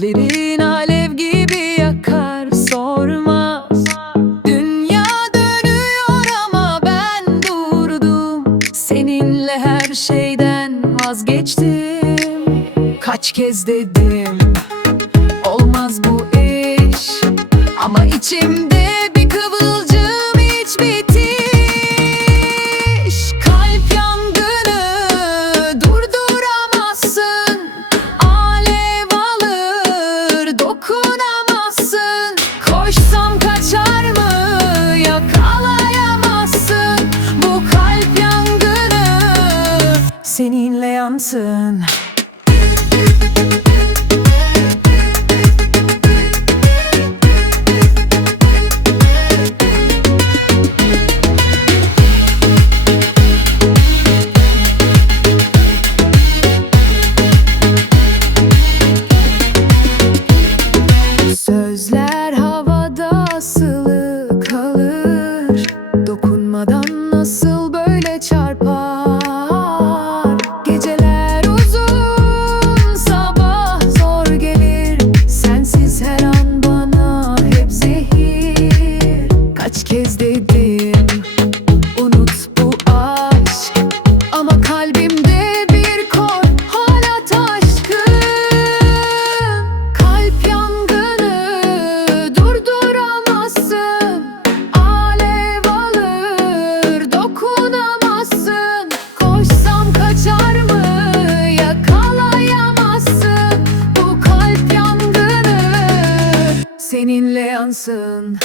Gözlerin alev gibi yakar sormaz Dünya dönüyor ama ben durdum. Seninle her şeyden vazgeçtim. Kaç kez dedim Olmaz bu iş. Ama içim seninle yansın Johnson.